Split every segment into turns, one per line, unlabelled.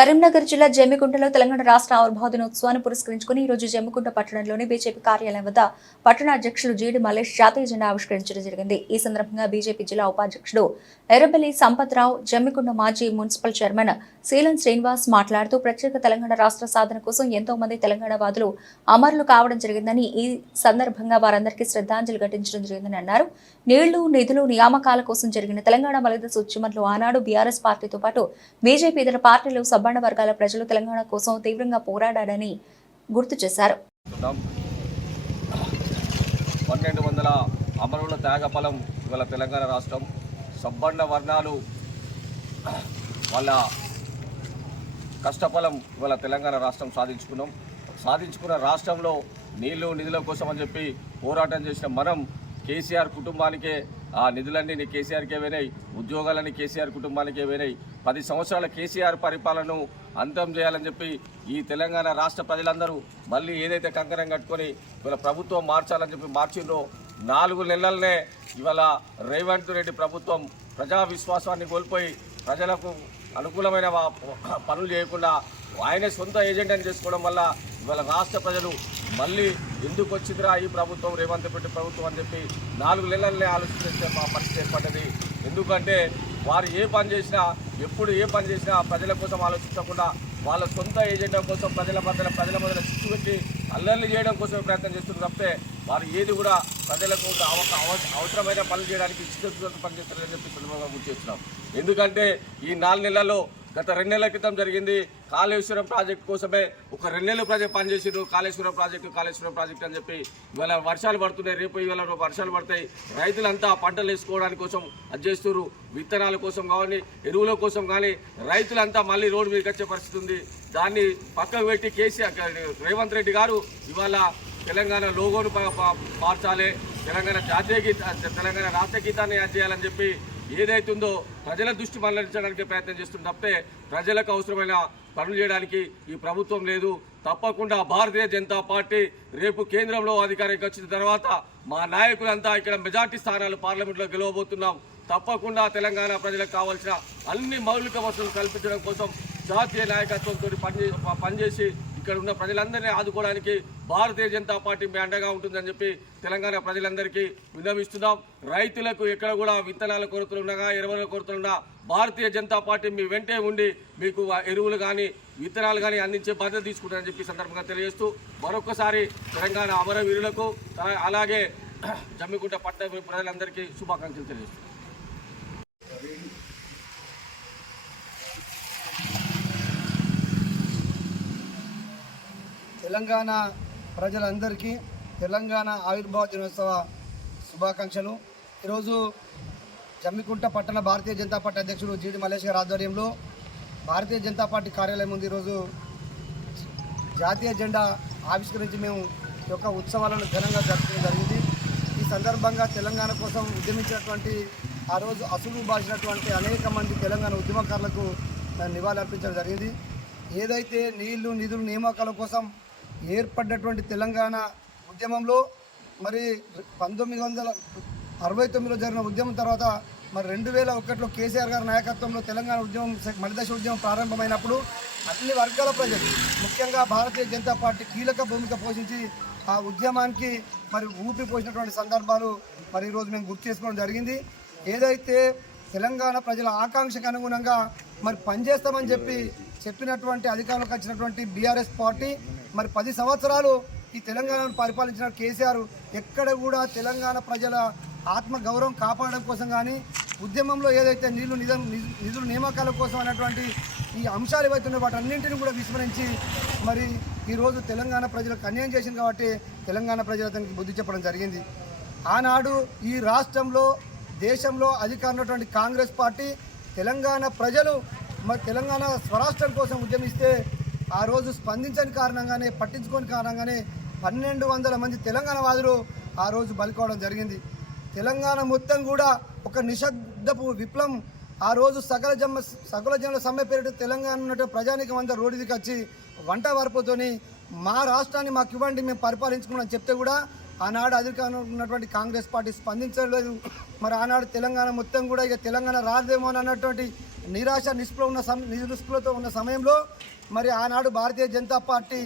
కరీంనగర్ జిల్లా జమ్మికుంటలో తెలంగాణ రాష్ట్ర ఆవిర్భావ దినోత్సవాన్ని పురస్కరించుకుని ఈరోజు రోజు జమ్మికుంట పట్టణంలోని బీజేపీ కార్యాలయం వద్ద పట్టణ అధ్యక్షులు జీడి మలేష్ జాతీయ జెండా ఆవిష్కరించడం జరిగింది. ఈ సందర్భంగా బీజేపీ జిల్లా ఉపాధ్యక్షుడు ఎర్రబెల్లి సంపత్రావు జమ్మికుంట మాజీ మున్సిపల్ చైర్మన్ శీలం శ్రీనివాస్ మాట్లాడుతూ ప్రత్యేక తెలంగాణ రాష్ట్ర సాధన కోసం ఎంతో మంది తెలంగాణ వాదులు అమరులు కావడం జరిగిందని ఈ సందర్భంగా వారందరికీ శ్రద్ధాంజలి ఘటించడం జరిగిందని అన్నారు. నీళ్ళు నిధులు నియామకాల కోసం జరిగిన తెలంగాణ మలిదశ ఉద్యమంలో ఆనాడు బీఆర్ఎస్ పార్టీతో పాటు బీజేపీ ఇతర పార్టీలు సబ్బండ వర్గాల ప్రజలు తెలంగాణ కోసం తీవ్రంగా పోరాడారని గుర్తు చేశారు.
పన్నెండు వందల అమరుల త్యాగఫలం ఇవాళ తెలంగాణ రాష్ట్రం. సబ్బండ వర్ణాలు వాళ్ళ కష్టఫలం ఇవాళ తెలంగాణ రాష్ట్రం సాధించుకున్నాం. సాధించుకున్న రాష్ట్రంలో నీళ్ళు నిధుల కోసం అని చెప్పి పోరాటం చేసిన మనం కేసీఆర్ కుటుంబానికే ఆ నిధులన్నీ కేసీఆర్కే పోయినాయి ఉద్యోగాలన్నీ కేసీఆర్ కుటుంబానికే పోయినాయి పది సంవత్సరాల కేసీఆర్ పరిపాలనను అంతం చేయాలని చెప్పి ఈ తెలంగాణ రాష్ట్ర ప్రజలందరూ మళ్ళీ ఏదైతే కంకణం కట్టుకొని ఇవాళ ప్రభుత్వం మార్చాలని చెప్పి మార్చిండ్రో నాలుగు నెలలనే ఇవాళ రేవంత్ రెడ్డి ప్రభుత్వం ప్రజా విశ్వాసాన్ని కోల్పోయి ప్రజలకు అనుకూలమైన పనులు చేయకుండా ఆయన సొంత ఏజెండాని చేసుకోవడం వల్ల ఇవాళ రాష్ట్ర ప్రజలు మళ్ళీ ఎందుకు వచ్చిందిరా ఈ ప్రభుత్వం రేవంత్ రెడ్డి ప్రభుత్వం అని చెప్పి నాలుగు నెలలనే ఆలోచించే మా పరిస్థితి ఏర్పడ్డది. ఎందుకంటే వారు ఏ పని చేసినా ఎప్పుడు ఏ పని చేసినా ప్రజల కోసం ఆలోచించకుండా వాళ్ళ సొంత ఏజెండా కోసం ప్రజల మధ్య ప్రజల మధ్య చిచ్చు పెట్టి అల్లర్లు చేయడం కోసమే ప్రయత్నం చేస్తున్నారు తప్పితే వారు ఏది కూడా ప్రజలకు అవ- అవసరమైన పనులు చేయడానికి ఇష్టం పని చెప్పి సందర్భంగా గుర్తు చేస్తున్నాం ఎందుకంటే ఈ నాలుగు నెలల్లో గత రెండు నెలల క్రితం జరిగింది. కాళేశ్వరం ప్రాజెక్ట్ కోసమే ఒక రెండు నెలలు ప్రజలు పనిచేసారు కాళేశ్వరం ప్రాజెక్టు కాళేశ్వరం ప్రాజెక్ట్ అని చెప్పి ఇవాళ వర్షాలు పడుతున్నాయి. రేపు ఇవాళ వర్షాలు పడతాయి. రైతులంతా పంటలు వేసుకోవడానికి కోసం అది చేస్తున్నారు విత్తనాల కోసం కానీ ఎరువుల కోసం కానీ రైతులంతా మళ్ళీ రోడ్డు మీదకి వచ్చే పరిస్థితి ఉంది. దాన్ని పక్కకు పెట్టి కేసీఆర్ రేవంత్ రెడ్డి గారు ఇవాళ తెలంగాణ లోగోను మార్చాలి. తెలంగాణ జాతీయ గీత తెలంగాణ రాష్ట్ర గీతాన్ని యాడ్ చేయాలని చెప్పి ఏదైతుందో ప్రజల దృష్టి మళ్ళించడానికి ప్రయత్నం చేస్తుంది తప్పితే ప్రజలకు అవసరమైన పనులు చేయడానికి ఈ ప్రభుత్వం లేదు. తప్పకుండా భారతీయ జనతా పార్టీ రేపు కేంద్రంలో అధికారానికి వచ్చిన తర్వాత మా నాయకులంతా ఇక్కడ మెజార్టీ స్థానాలు పార్లమెంట్లో గెలవబోతున్నాం. తప్పకుండా తెలంగాణ ప్రజలకు కావాల్సిన అన్ని మౌలిక వసతులు కల్పించడం కోసం జాతీయ నాయకత్వంతో పనిచే పనిచేసి ఇక్కడ ఉన్న ప్రజలందరినీ ఆదుకోవడానికి భారతీయ జనతా పార్టీ మీ అండగా ఉంటుందని చెప్పి తెలంగాణ ప్రజలందరికీ విన్నవిస్తున్నాం. రైతులకు ఎక్కడ కూడా విత్తనాల కొరతలు ఉండగా ఎరువుల కొరతలు ఉన్నా భారతీయ జనతా పార్టీ మీ వెంటే ఉండి మీకు ఎరువులు కానీ విత్తనాలు కానీ అందించే బాధ్యత తీసుకుంటారని చెప్పి సందర్భంగా తెలియజేస్తూ మరొకసారి తెలంగాణ అమరవీరులకు అలాగే జమ్మికుంట పట్టణ ప్రజలందరికీ శుభాకాంక్షలు తెలియజేస్తున్నాం.
తెలంగాణ ప్రజలందరికీ తెలంగాణ ఆవిర్భావ దినోత్సవ శుభాకాంక్షలు. ఈరోజు జమ్మికుంట పట్టణ భారతీయ జనతా పార్టీ అధ్యక్షుడు జీడి మల్లేష్ గారి ఆధ్వర్యంలో భారతీయ జనతా పార్టీ కార్యాలయం ముందు ఈరోజు జాతీయ జెండా ఆవిష్కరించి మేము యొక్క ఉత్సవాలను ఘనంగా జరుపుకోవడం జరిగింది. ఈ సందర్భంగా తెలంగాణ కోసం ఉద్యమించినటువంటి ఆ రోజు అసులు బాసినటువంటి అనేక మంది తెలంగాణ ఉద్యమకారులకు నివాళులు అర్పించడం జరిగింది. ఏదైతే నీళ్ళు నిధులు నియామకాల కోసం ఏర్పడ్డటువంటి తెలంగాణ ఉద్యమంలో మరి పంతొమ్మిది వందల అరవై తొమ్మిదిలో జరిగిన ఉద్యమం తర్వాత మరి రెండు వేల ఒకటిలో కేసీఆర్ గారి నాయకత్వంలో తెలంగాణ ఉద్యమం మలిదశ ఉద్యమం ప్రారంభమైనప్పుడు అన్ని వర్గాల ప్రజలు ముఖ్యంగా భారతీయ జనతా పార్టీ కీలక భూమిక పోషించి ఆ ఉద్యమానికి మరి ఊపి పోసినటువంటి సందర్భాలు మరి ఈరోజు మేము గుర్తు చేసుకోవడం జరిగింది. ఏదైతే తెలంగాణ ప్రజల ఆకాంక్షకు అనుగుణంగా మరి పనిచేస్తామని చెప్పి చెప్పినటువంటి అధికారంలోకి వచ్చినటువంటి బీఆర్ఎస్ పార్టీ మరి పది సంవత్సరాలు ఈ తెలంగాణను పరిపాలించిన కేసీఆర్ ఎక్కడ కూడా తెలంగాణ ప్రజల ఆత్మ గౌరవం కాపాడడం కోసం కానీ ఉద్యమంలో ఏదైతే నీళ్ళు నిధు నిధులు నియామకాల కోసం అనేటువంటి ఈ అంశాలు ఏవైతే ఉన్నాయో వాటన్నింటిని కూడా విస్మరించి మరి ఈరోజు తెలంగాణ ప్రజలకు అన్యాయం చేసింది కాబట్టి తెలంగాణ ప్రజలు అతనికి బుద్ధి చెప్పడం జరిగింది. ఆనాడు ఈ రాష్ట్రంలో దేశంలో అధికారం కాంగ్రెస్ పార్టీ తెలంగాణ ప్రజలు మరి తెలంగాణ స్వరాష్ట్రం కోసం ఉద్యమిస్తే ఆ రోజు స్పందించని కారణంగానే పట్టించుకోని కారణంగానే పన్నెండు వందల మంది తెలంగాణ వాదులు ఆ రోజు బలికోవడం జరిగింది. తెలంగాణ మొత్తం కూడా ఒక నిశ్శబ్దపు విప్లవం. ఆ రోజు సకల జన్మ సకల జన్మ సమ్మె పేరిట తెలంగాణ ఉన్నట్టు ప్రజానికం అంతా రోడ్డుకి వచ్చి వంట వరపుతోని మా రాష్ట్రాన్ని మాకు ఇవ్వండి మేము పరిపాలించుకున్నాం చెప్తే కూడా ఆనాడు అధికారంలో ఉన్నటువంటి కాంగ్రెస్ పార్టీ స్పందించలేదు. మరి ఆనాడు తెలంగాణ మొత్తం కూడా ఇక తెలంగాణ రాదేమో అని అన్నటువంటి నిరాశ నిస్పృహ ఉన్న సమ నిస్పృహతో ఉన్న సమయంలో మరి ఆనాడు భారతీయ జనతా పార్టీ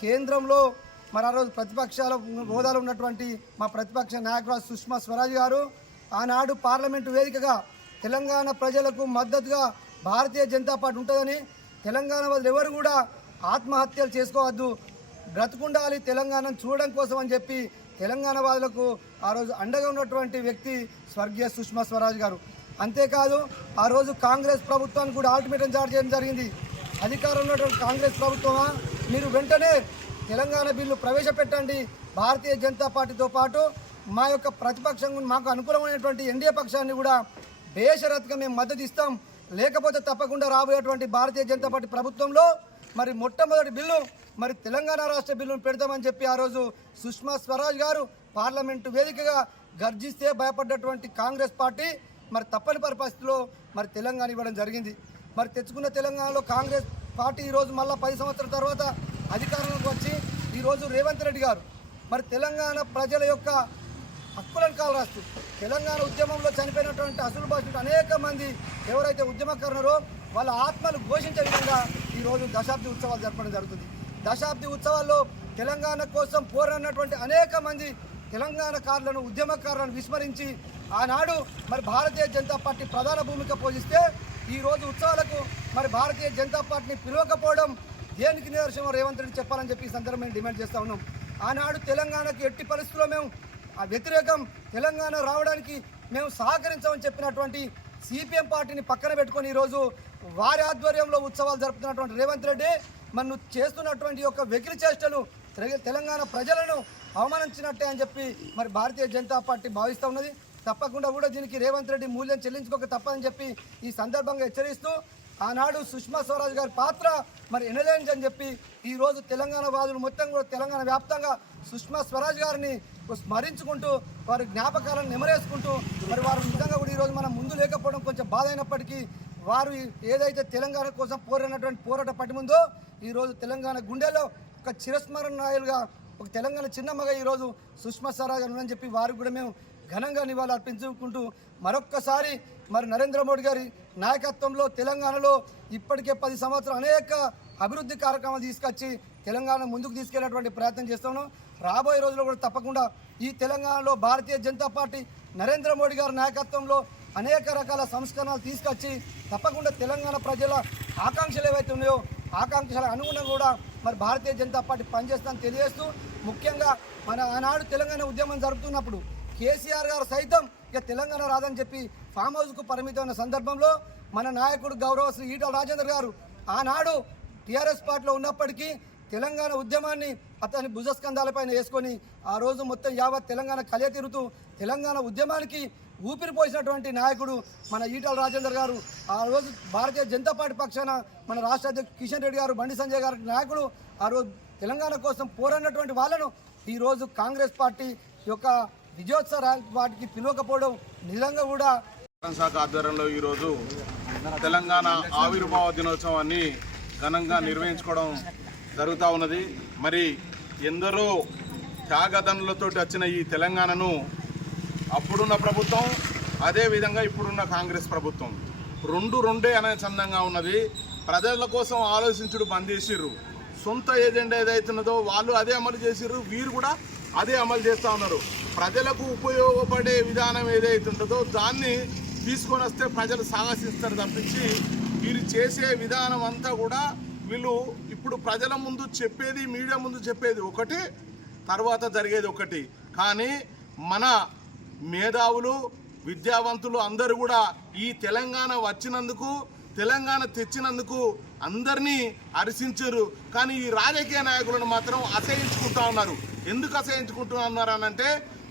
కేంద్రంలో మరి ఆ రోజు ప్రతిపక్షాల హోదాలో ఉన్నటువంటి మా ప్రతిపక్ష నాయకురాలు సుష్మా స్వరాజ్ గారు ఆనాడు పార్లమెంటు వేదికగా తెలంగాణ ప్రజలకు మద్దతుగా భారతీయ జనతా పార్టీ ఉంటుందని తెలంగాణ వాళ్ళు ఎవరు కూడా ఆత్మహత్యలు చేసుకోవద్దు. బ్రతుకుండాలి తెలంగాణను చూడడం కోసం అని చెప్పి తెలంగాణ వాదులకు ఆ రోజు అండగా ఉన్నటువంటి వ్యక్తి స్వర్గీయ సుష్మా స్వరాజ్ గారు. అంతేకాదు ఆ రోజు కాంగ్రెస్ ప్రభుత్వానికి కూడా ఆల్టిమేటం జారీ చేయడం జరిగింది. అధికారంలో ఉన్నటువంటి కాంగ్రెస్ ప్రభుత్వమా? మీరు వెంటనే తెలంగాణ బిల్లు ప్రవేశపెట్టండి. భారతీయ జనతా పార్టీతో పాటు మా యొక్క ప్రతిపక్షం మాకు అనుకూలమైనటువంటి ఎన్డీఏ పక్షాన్ని కూడా బేషరత్గా మేము మద్దతు ఇస్తాం. లేకపోతే తప్పకుండా రాబోయేటువంటి భారతీయ జనతా పార్టీ ప్రభుత్వంలో మరి మొట్టమొదటి బిల్లు మరి తెలంగాణ రాష్ట్ర బిల్లును పెడతామని చెప్పి ఆ రోజు సుష్మా స్వరాజ్ గారు పార్లమెంటు వేదికగా గర్జిస్తే భయపడ్డటువంటి కాంగ్రెస్ పార్టీ మరి తప్పని పరిస్థితిలో మరి తెలంగాణ ఇవ్వడం జరిగింది. మరి తెచ్చుకున్న తెలంగాణలో కాంగ్రెస్ పార్టీ ఈరోజు మళ్ళీ పది సంవత్సరాల తర్వాత అధికారంలోకి వచ్చి ఈరోజు రేవంత్ రెడ్డి గారు మరి తెలంగాణ ప్రజల యొక్క హక్కులను కాలు రాస్తూ తెలంగాణ ఉద్యమంలో చనిపోయినటువంటి అసలు భాషలు అనేక మంది ఎవరైతే ఉద్యమకారున్నారో వాళ్ళ ఆత్మలు ఘోషించే విధంగా ఈరోజు దశాబ్ది ఉత్సవాలు జరపడం జరుగుతుంది. దశాబ్ది ఉత్సవాల్లో తెలంగాణ కోసం పోరాడినటువంటి అనేక మంది తెలంగాణకారులను ఉద్యమకారులను విస్మరించి ఆనాడు మరి భారతీయ జనతా పార్టీ ప్రధాన భూమిక పోషిస్తే ఈరోజు ఉత్సవాలకు మరి భారతీయ జనతా పార్టీని పిలవకపోవడం దేనికి నిదర్శనం రేవంత్ రెడ్డి చెప్పాలని చెప్పి ఈ సందర్భం మేము డిమాండ్ చేస్తా ఉన్నాం. ఆనాడు తెలంగాణకు ఎట్టి పరిస్థితుల్లో మేము ఆ వ్యతిరేకం తెలంగాణ రావడానికి మేము సహకరించామని చెప్పినటువంటి సిపిఎం పార్టీని పక్కన పెట్టుకొని ఈరోజు వారి ఆధ్వర్యంలో ఉత్సవాలు జరుపుతున్నటువంటి రేవంత్ రెడ్డి మన్ను చేస్తున్నటువంటి యొక్క వెకిలి చేష్టలు తెలంగాణ ప్రజలను అవమానించినట్టే అని చెప్పి మరి భారతీయ జనతా పార్టీ భావిస్తూ ఉన్నది. తప్పకుండా కూడా దీనికి రేవంత్ రెడ్డి మూల్యం చెల్లించుకోక తప్పని చెప్పి ఈ సందర్భంగా హెచ్చరిస్తూ ఆనాడు సుష్మా స్వరాజ్ గారి పాత్ర మరి ఎనలేనిదని అని చెప్పి ఈ రోజు తెలంగాణ వాదులు మొత్తం కూడా తెలంగాణ వ్యాప్తంగా సుష్మా స్వరాజ్ గారిని స్మరించుకుంటూ వారి జ్ఞాపకాలను నెమరేసుకుంటూ మరి వారు నిజంగా కూడా ఈరోజు మనం ముందు లేకపోవడం కొంచెం బాధ అయినప్పటికీ వారు ఏదైతే తెలంగాణ కోసం పోరాడినటువంటి పోరాట పటిముందో ఈరోజు తెలంగాణ గుండెలో ఒక చిరస్మరణ నాయులుగా ఒక తెలంగాణ చిన్నమ్మగా ఈరోజు సుష్మా స్వరాజ్ అని ఉందని చెప్పి వారికి కూడా మేము ఘనంగా నివాళులు అర్పించుకుంటూ మరొక్కసారి మరి నరేంద్ర మోడీ గారి నాయకత్వంలో తెలంగాణలో ఇప్పటికే పది సంవత్సరాలు అనేక అభివృద్ధి కార్యక్రమాలు తీసుకొచ్చి తెలంగాణ ముందుకు తీసుకెళ్ళేటువంటి ప్రయత్నం చేస్తాను రాబోయే రోజుల్లో కూడా తప్పకుండా ఈ తెలంగాణలో భారతీయ జనతా పార్టీ నరేంద్ర మోడీ గారి నాయకత్వంలో అనేక రకాల సంస్కరణలు తీసుకొచ్చి తప్పకుండా తెలంగాణ ప్రజల ఆకాంక్షలు ఏవైతే ఉన్నాయో ఆకాంక్షల అనుగుణంగా కూడా మరి భారతీయ జనతా పార్టీ పనిచేస్తుందని తెలియజేస్తూ ముఖ్యంగా మన ఆనాడు తెలంగాణ ఉద్యమం జరుపుతున్నప్పుడు కేసీఆర్ గారు సైతం ఇక తెలంగాణ రాదని చెప్పి ఫామ్ హౌస్కు పరిమితమైన సందర్భంలో మన నాయకుడు గౌరవ శ్రీ ఈటల రాజేందర్ గారు ఆనాడు టీఆర్ఎస్ పార్టీలో ఉన్నప్పటికీ తెలంగాణ ఉద్యమాన్ని అతని భుజస్కంధాలపైన వేసుకొని ఆ రోజు మొత్తం యావత్ తెలంగాణ కలయ తిరుగుతూ తెలంగాణ ఉద్యమానికి ఊపిరి పోసినటువంటి నాయకుడు మన ఈటల రాజేందర్ గారు. ఆ రోజు భారతీయ జనతా పార్టీ పక్షాన మన రాష్ట్ర అధ్యక్షుడు కిషన్ రెడ్డి గారు బండి సంజయ్ గారు నాయకుడు ఆ రోజు తెలంగాణ కోసం పోరాడినటువంటి వాళ్ళను ఈరోజు కాంగ్రెస్ పార్టీ యొక్క విజయోత్సవ వాటికి పిలవకపోవడం నిజంగా కూడా
శాఖ ఆధ్వర్యంలో ఈరోజు తెలంగాణ ఆవిర్భావ దినోత్సవాన్ని ఘనంగా నిర్వహించుకోవడం జరుగుతూ ఉన్నది. మరి ఎందరో త్యాగదనులతో వచ్చిన ఈ తెలంగాణను అప్పుడున్న ప్రభుత్వం అదే విధంగా ఇప్పుడున్న కాంగ్రెస్ ప్రభుత్వం. రెండు రెండే అనే చందంగా ఉన్నది. ప్రజల కోసం ఆలోచించుడు బంద్ చేసిర్రు. సొంత ఏజెండా ఏదైతున్నదో వాళ్ళు అదే అమలు చేసిర్రు. వీరు కూడా అదే అమలు చేస్తూ ఉన్నారు. ప్రజలకు ఉపయోగపడే విధానం ఏదైతే ఉంటుందో దాన్ని తీసుకొని వస్తే ప్రజలు సాహసిస్తారు తప్పించి వీరు చేసే విధానం అంతా కూడా వీళ్ళు ఇప్పుడు ప్రజల ముందు చెప్పేది మీడియా ముందు చెప్పేది ఒకటి తర్వాత జరిగేది ఒకటి. కానీ మన మేధావులు విద్యావంతులు అందరూ కూడా ఈ తెలంగాణ వచ్చినందుకు తెలంగాణ తెచ్చినందుకు అందరినీ హర్షించారు కానీ ఈ రాజకీయ నాయకులను మాత్రం అసహించుకుంటా ఉన్నారు. ఎందుకు అసహించుకుంటున్నారు అనంటే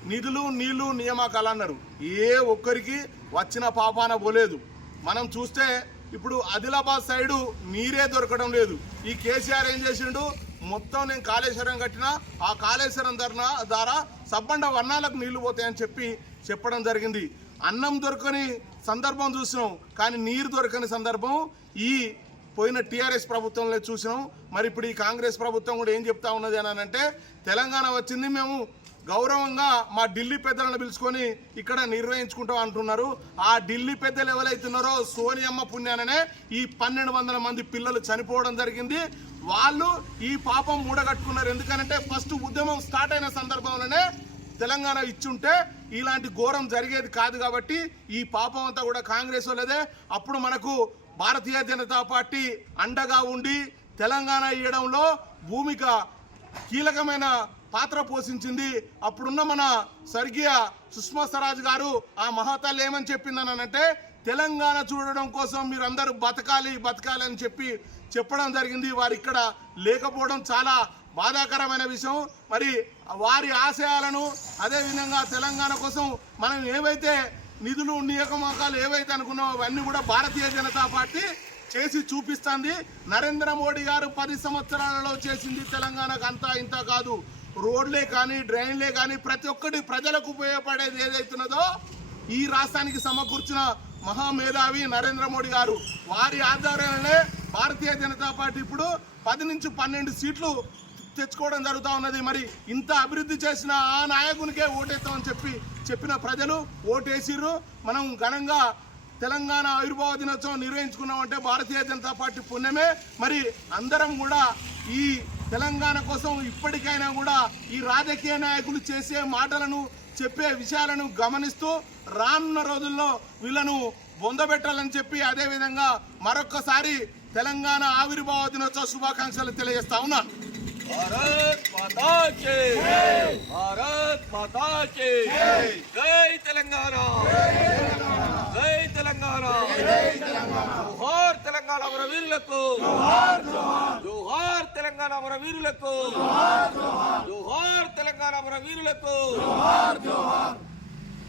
నిధులు నీళ్ళు నియామకాలు అన్నారు. ఏ ఒక్కరికి వచ్చిన పాపాన పోలేదు. మనం చూస్తే ఇప్పుడు ఆదిలాబాద్ సైడు నీరే దొరకడం లేదు. ఈ కేసీఆర్ ఏం చేసిండు? మొత్తం నేను కాళేశ్వరం కట్టినా ఆ కాళేశ్వరం ధరణ ద్వారా సబ్బండ వర్ణాలకు నీళ్ళు పోతాయని చెప్పి చెప్పడం జరిగింది. అన్నం దొరకని సందర్భం చూసినాం కానీ నీరు దొరకని సందర్భం ఈ పోయిన టీఆర్ఎస్ ప్రభుత్వంలో చూసినాం మరి ఇప్పుడు ఈ కాంగ్రెస్ ప్రభుత్వం కూడా ఏం చెప్తా ఉన్నది అని అంటే తెలంగాణ వచ్చింది మేము గౌరవంగా మా ఢిల్లీ పెద్దలను పిలుచుకొని ఇక్కడ నిర్వహించుకుంటాం అంటున్నారు. ఆ ఢిల్లీ పెద్దలు ఎవరైతున్నారో సోనియమ్మ పుణ్యాననే ఈ పన్నెండు వందల మంది పిల్లలు చనిపోవడం జరిగింది. వాళ్ళు ఈ పాపం మూడగట్టుకున్నారు. ఎందుకనంటే ఫస్ట్ ఉద్యమం స్టార్ట్ అయిన సందర్భంలోనే తెలంగాణ ఇచ్చుంటే ఇలాంటి ఘోరం జరిగేది కాదు కాబట్టి ఈ పాపం అంతా కూడా కాంగ్రెస్ వాళ్ళదే. అప్పుడు మనకు భారతీయ జనతా పార్టీ అండగా ఉండి తెలంగాణ ఇవ్వడంలో భూమిక కీలకమైన పాత్ర పోషించింది. అప్పుడున్న మన స్వర్గీయ సుష్మా స్వరాజ్ గారు ఆ మహాతల్లి ఏమని చెప్పిందనంటే తెలంగాణ చూడడం కోసం మీరందరూ బతకాలి బతకాలి అని చెప్పి చెప్పడం జరిగింది. వారు ఇక్కడ లేకపోవడం చాలా బాధాకరమైన విషయం. మరి వారి ఆశయాలను అదేవిధంగా తెలంగాణ కోసం మనం ఏవైతే నిధులు నియామకాలు ఏవైతే అనుకున్నామో అవన్నీ కూడా భారతీయ జనతా పార్టీ చేసి చూపిస్తుంది. నరేంద్ర మోడీ గారు పది సంవత్సరాలలో చేసింది తెలంగాణకు అంతా ఇంత కాదు. రోడ్లే కానీ డ్రైన్లే కానీ ప్రతి ఒక్కటి ప్రజలకు ఉపయోగపడేది ఏదైతున్నదో ఈ రాష్ట్రానికి సమకూర్చిన మహామేధావి నరేంద్ర మోడీ గారు. వారి ఆధ్వర్యంలోనే భారతీయ జనతా పార్టీ ఇప్పుడు పది నుంచి పన్నెండు సీట్లు తెచ్చుకోవడం జరుగుతూ ఉన్నది. మరి ఇంత అభివృద్ధి చేసిన ఆ నాయకునికే ఓటేస్తామని చెప్పి చెప్పిన ప్రజలు ఓటేసిర్రు. మనం ఘనంగా తెలంగాణ ఆవిర్భావ దినోత్సవం నిర్వహించుకున్నామంటే భారతీయ జనతా పార్టీ పుణ్యమే. మరి అందరం కూడా ఈ తెలంగాణ కోసం ఇప్పటికైనా కూడా ఈ రాజకీయ నాయకులు చేసే మాటలను చెప్పే విషయాలను గమనిస్తూ రానున్న రోజుల్లో వీళ్ళను బొందబెట్టాలని చెప్పి అదేవిధంగా మరొక్కసారి తెలంగాణ ఆవిర్భావ దినోత్సవ శుభాకాంక్షలు తెలియజేస్తా ఉన్నాను.
భారత్ మాతా భారత్ మాతా జై తెలంగాణ జై తెలంగాణ జోహార్ తెలంగాణ మన వీరులకు జోహార్ తెలంగాణ మన వీరులకు జోహార్ తెలంగాణ మన వీరులకు